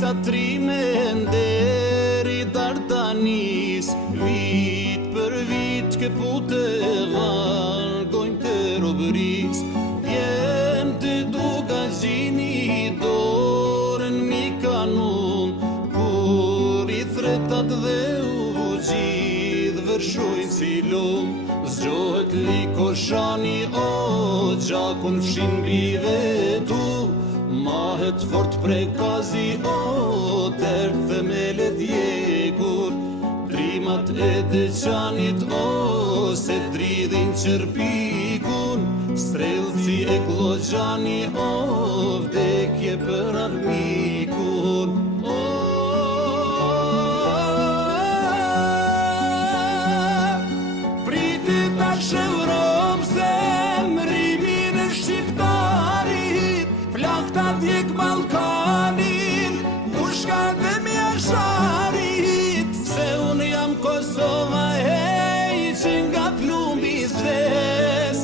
Drenica trime deri Dardanis, vit për vit që pute vargojnë të robëris. Jem të duka gjini dorën mi kanun, kur i thretat dhe u gjithë vërshojnë si lum. Zgjohet likoshani o gjakun fshin bive tu, mahet fort prekazi o der themelet djegur. Drimat e deçanit o se dridhin qërpikun, strelci e klogjani o vdekje për armikun. Pritit tash Europë zemrimin e shqiptarit, flakta djek Balkanin, mushka dhe mjasharit. Se unë jam Kosova, hej, që nga plumbi zves,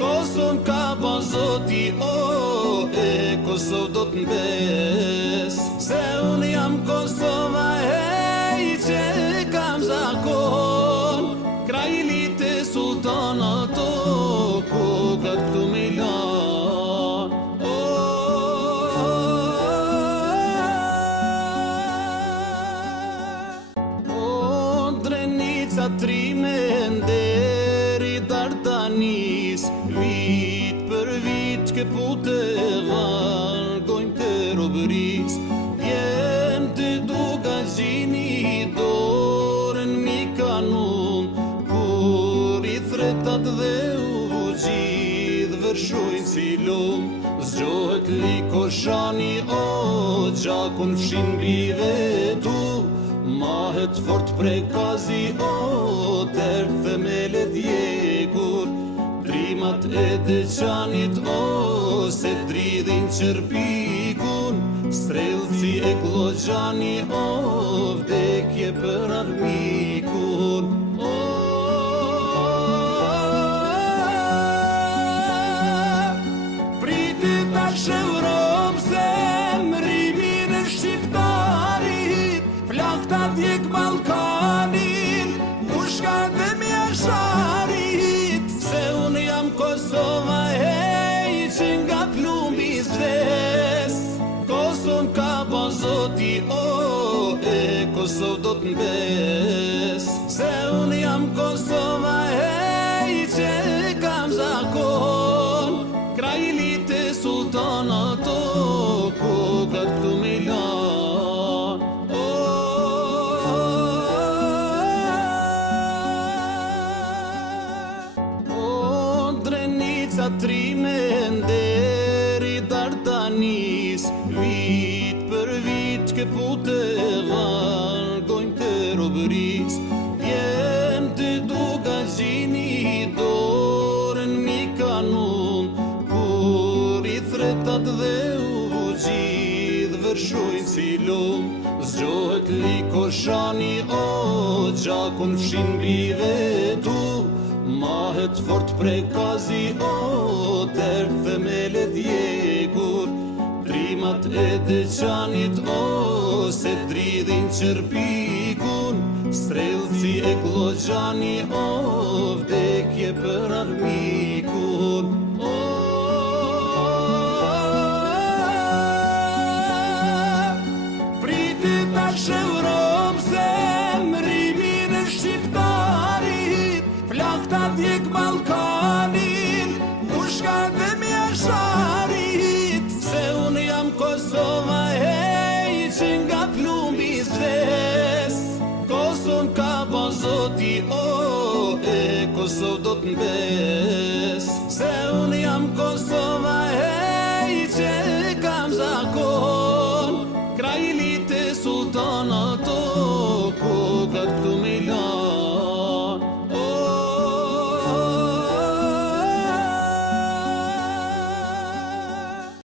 Kosovën ka po zoti, o, e Kosovë do t'mbes. Se unë jam Kosova, hej, që kam zakon, krajilit e sultanat o kokat këtu Milan. Drenica trime deri Dardanis, vit për vit që pute vargojnë të robëris. Jem të duka gjini dorën mi kanun, kur i thretat dhe u gjithë vërshojnë si lum. Zgjohet likoshani o gjakun fshin bive tu, mahet fort prekazi o der themelet djegur. Drimat e deçanit o se dridhin qërpikun, strelci e klogjani o vdekje për armikun. Pritit tash Europë zemrimin e shqiptarit, flakta djek Balkanin, mushka dhe mjasharit. Se unë jam Kosova, hej, që nga plumbi zves, Kosovën ka po zoti, o, e Kosovë do t'mbes. Se unë jam Kosova, hej, që kam zakon, krajilit e sultanat o kokat këtu Milan. Drenica trime deri Dardanis, vit për vit që pute vargojnë të robëris. Jem të duka gjini dorën mi kanun, kur i thretat dhe u gjithë vërshojnë si lum. Zgjohet likoshani o gjakun fshin bive tu, mahet fort prekazi o der themelet djegur. Drimat e deçanit o se dridhin qërpikun, strelci e klogjani o vdekje për armikun. Pritit tash Europë zemrimin e shqiptarit, flakta djek Balkanin, mushka dhe mjasharit. Se unë jam Kosova, hej, që nga plumbi zves, Kosovën ka po zoti, o, e Kosovë do t'mbes. Se unë jam Kosova,